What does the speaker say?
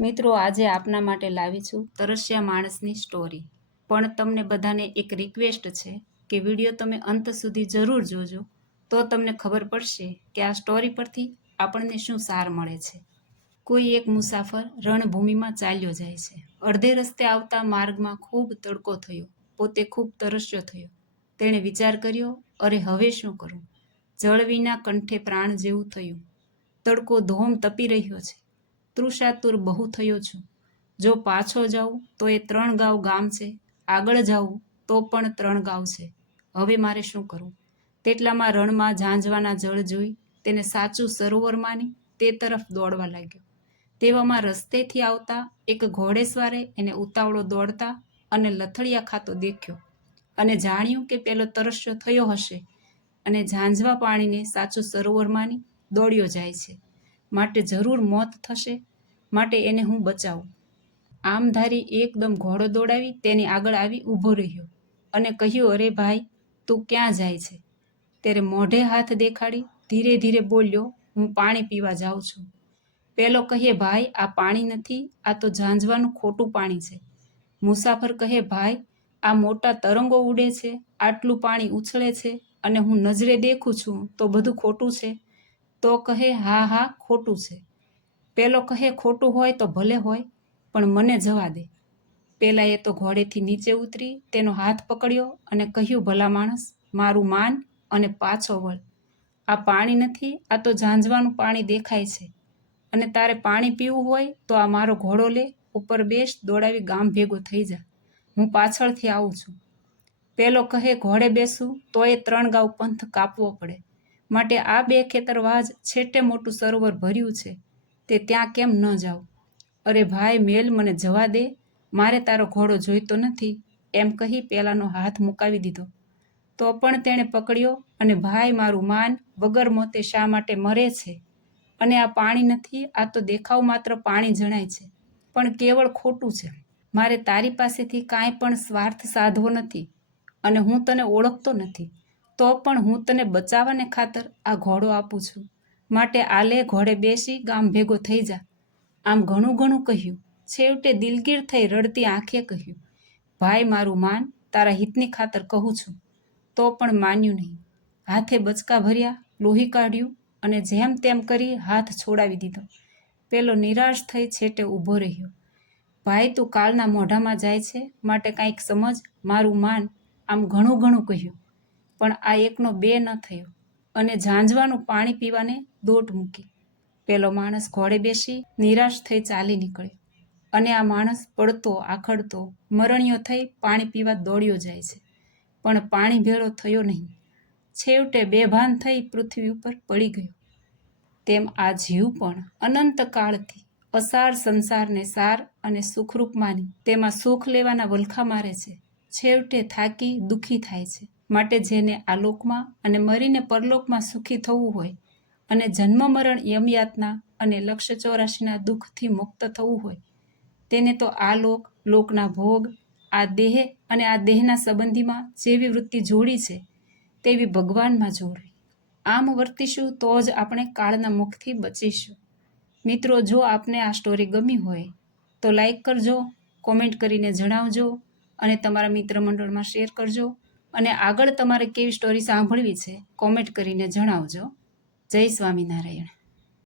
મિત્રો, આજે આપના માટે લાવી છું તરસ્યા માણસની સ્ટોરી પણ તમને બધાને એક રિક્વેસ્ટ છે કે વીડિયો તમે અંત સુધી જરૂર જોજો. તો તમને ખબર પડશે કે આ સ્ટોરી પરથી આપણને શું સાર મળે છે. કોઈ એક મુસાફર રણભૂમિમાં ચાલ્યો જાય છે. અડધે રસ્તે આવતા માર્ગમાં ખૂબ તડકો થયો. પોતે ખૂબ તરસ્યો થયો. તેણે વિચાર કર્યો, અરે, હવે શું કરું? જળ વિના કંઠે પ્રાણ જેવું થયું. તડકો ધોમ તપી રહ્યો છે. તૃષાતુર બહુ થયો છું. જો પાછો જાઉં, તો એ ત્રણ ગાંવ ગામ છે. આગળ જાઉં, તો પણ ત્રણ ગાંવ છે. હવે મારે શું કરવું? તેટલામાં રણમાં ઝાંઝવાના જળ જોઈ, તેને સાચું સરોવર માની, તે તરફ દોડવા લાગ્યો. તેવામાં રસ્તેથી આવતા એક ઘોડેસવારે એને ઉતાવળો દોડતા અને લથડિયા ખાતો દેખ્યો અને જાણ્યું કે પેલો તરસ્યો થયો હશે અને ઝાંઝવા પાણીને સાચું સરોવર માની દોડ્યો જાય છે. માટે જરૂર મોત થશે માટે એને હું બચાવું. આમ ધારી એકદમ ઘોડો દોડાવી તેની આગળ આવી ઊભો રહ્યો અને કહ્યું, અરે ભાઈ, તું ક્યાં જાય છે? ત્યારે મોઢે હાથ દેખાડી ધીરે ધીરે બોલ્યો, હું પાણી પીવા જાઉં છું. પેલો કહે, ભાઈ, આ પાણી નથી, આ તો ઝાંઝવાનું ખોટું પાણી છે. મુસાફર કહે, ભાઈ, આ મોટા તરંગો ઉડે છે, આટલું પાણી ઉછળે છે અને હું નજરે દેખું છું તો બધું ખોટું છે. તો કહે, હા હા, ખોટું છે. પેલો કહે, ખોટું હોય તો ભલે હોય, પણ મને જવા દે. પહેલાં એ તો ઘોડેથી નીચે ઉતરી, તેનો હાથ પકડ્યો અને કહ્યું, ભલા માણસ, મારું માન અને પાછો વળ. આ પાણી નથી, આ તો ઝાંઝવાનું પાણી દેખાય છે. અને તારે પાણી પીવું હોય, તો આ મારો ઘોડો લે, ઉપર બેસ, દોડાવી ગામ ભેગો થઈ જા. હું પાછળથી આવું છું. પેલો કહે, ઘોડે બેસું તો એ ત્રણ ગાઉ પંથ કાપવો પડે. માટે આ બે ખેતરવાજ છેટે મોટું સરોવર ભર્યું છે. તે ત્યાં કેમ ન જાઉં? અરે ભાઈ, મેલ મને જવા દે. મારે તારો ઘોડો જોઈતો નથી. એમ કહી પેલાનો હાથ મુકાવી દીધો. તો પણ તેણે પકડ્યો અને ભાઈ મારું માન વગર મોતે શા માટે મરે છે? અને આ પાણી નથી, આ તો દેખાવ માત્ર પાણી જણાય છે. પણ કેવળ ખોટું છે. મારે તારી પાસેથી કાંઈ પણ સ્વાર્થ સાધવો નથી અને હું તને ઓળખતો નથી. તો પણ હું તને બચાવવાને ખાતર આ ઘોડો આપું છું. માટે આલે ઘોડે બેસી ગામ ભેગો થઈ જા. આમ ઘણું ઘણું કહ્યું. છેવટે દિલગીર થઈ રડતી આંખે કહ્યું, ભાઈ મારું માન, તારા હિતની ખાતર કહું છું. તો પણ માન્યું નહીં. હાથે બચકા ભર્યા, લોહી કાઢ્યું અને જેમ તેમ કરી હાથ છોડાવી દીધો. પેલો નિરાશ થઈ છેટે ઊભો રહ્યો. ભાઈ, તું કાલના મોઢામાં જાય છે, માટે કાંઈક સમજ. મારું માન, આમ ઘણું ઘણું કહ્યું. પણ આ એકનો બે ન થયો. અને ઝાંઝવાનું પાણી પીવાને દોટ મૂકી. પેલો માણસ ઘોડે બેસી નિરાશ થઈ ચાલી નીકળ્યો. અને આ માણસ પડતો, આખડતો, મરણીયો થઈ પાણી પીવા દોડ્યો જાય છે. પણ પાણી ભેળો થયો નહીં. છેવટે બેભાન થઈ પૃથ્વી ઉપર પડી ગયો. તેમ આ જીવ પણ અનંત કાળથી અસાર સંસારને સાર અને સુખરૂપ માની, તેમાં સુખ લેવાના વલખા મારે છે. છેવટે થાકી દુઃખી થાય છે. માટે જેને આ લોકમાં અને મરીને પરલોકમાં સુખી થવું હોય અને જન્મ મરણ યમયાતના અને લક્ષ્ય ચોરાશીના દુઃખથી મુક્ત થવું હોય, તેને તો આ લોક, લોકના ભોગ, આ દેહ અને આ દેહના સંબંધીમાં જેવી વૃત્તિ જોડી છે, તેવી ભગવાનમાં જોડવી આમ વર્તીશું તો જ આપણે કાળના મુખથી બચીશું. મિત્રો, જો આપને આ સ્ટોરી ગમી હોય, તો લાઈક કરજો કોમેન્ટ કરીને જણાવજો અને તમારા મિત્ર મંડળમાં શેર કરજો. અને આગળ તમારે કેવી સ્ટોરી સાંભળવી છે કોમેન્ટ કરીને જણાવજો. જય સ્વામિનારાયણ.